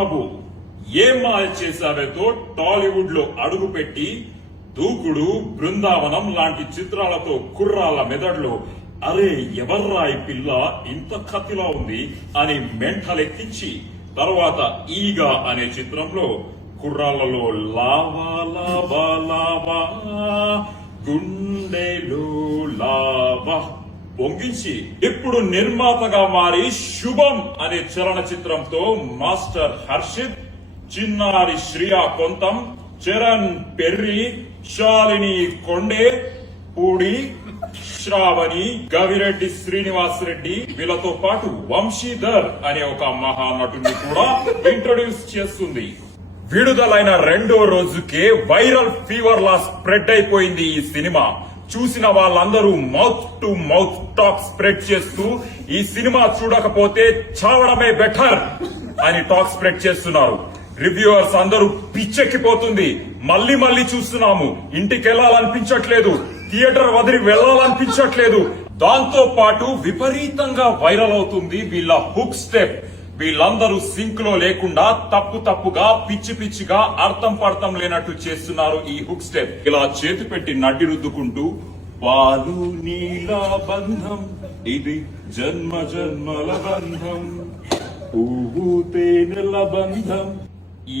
ప్రభు ఏం మాయ చేశావేతో టాలీవుడ్ లో అడుగుపెట్టి దూకుడు, బృందావనం లాంటి చిత్రాలతో కుర్రాళ్ళ మెదడులో అరే ఎవర్రా ఈ పిల్ల ఇంత కత్తిలా ఉంది అని మెంటలెక్కించి తర్వాత ఈగా అనే చిత్రంలో కుర్రాళ్లలో లావా లావా లావా గుండెలో లావా పొంగించి ఇప్పుడు నిర్మాతగా మారి శుభం అనే చలనచిత్రంతో మాస్టర్ హర్షిత్, చిన్నారి శ్రియా కొంతం, చరణ్ పెర్రి, శాలిని కొండే, పూడి, శ్రావణి, గవిరెడ్డి శ్రీనివాస్ రెడ్డి వీళ్ళతో పాటు వంశీధర్ అనే ఒక మహానటుని కూడా ఇంట్రొడ్యూస్ చేస్తుంది. విడుదలైన రెండో రోజుకే వైరల్ ఫీవర్ లా స్ప్రెడ్ అయిపోయింది ఈ సినిమా. చూసిన వాళ్ళందరూ mouth to mouth talk spread చేస్తూ ఈ సినిమా చూడకపోతే చావడమే బెటర్ అని టాక్ స్ప్రెడ్ చేస్తున్నారు. రివ్యూవర్స్ అందరూ పిచ్చెక్కిపోతుంది, మళ్లీ మళ్లీ చూస్తున్నాము, ఇంటికి వెళ్లాలనిపించట్లేదు, థియేటర్ వదిలి వెళ్లాలనిపించట్లేదు. దాంతో పాటు విపరీతంగా వైరల్ అవుతుంది వీళ్ళ హుక్ స్టెప్. వీళ్ళందరూ సింక్ లో లేకుండా తప్పుగా పిచ్చి పిచ్చిగా అర్థం పర్థం లేనట్టు చేస్తున్నారు ఈ హుక్ స్టెప్. ఇలా చేతి పెట్టి నడ్డి రుద్దుకుంటూ పాలు నీల బంధం ఇది జన్మ జన్మల బంధం, పువ్వు తేనెల బంధం.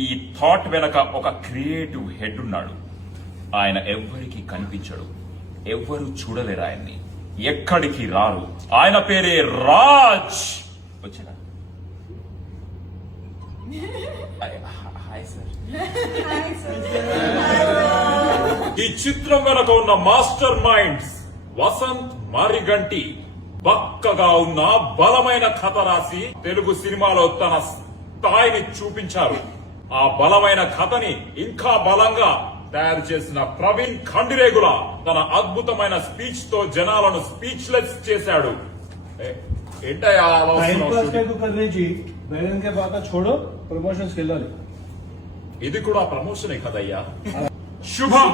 ఈ థాట్ వెనక ఒక క్రియేటివ్ హెడ్ ఉన్నాడు. ఆయన ఎవ్వరికి కనిపించడు, ఎవ్వరు చూడలేరు ఆయన్ని, ఎక్కడికి రారు. ఆయన పేరే రాజ్. వచ్చిన ఈ చిత్రం వెనక ఉన్న మాస్టర్ మైండ్స్ వసంత్ మారిగంటి బక్కగా ఉన్న బలమైన కథ రాసి తెలుగు సినిమాలో తన స్థాయిని చూపించారు. ఆ బలమైన కథని ఇంకా బలంగా తయారు చేసిన ప్రవీణ్ ఖండిరేగుల తన అద్భుతమైన స్పీచ్ తో జనాలను స్పీచ్లెస్ చేశాడు. ఇది కూడా ప్రమోషనే కదయ్యా. శుభం.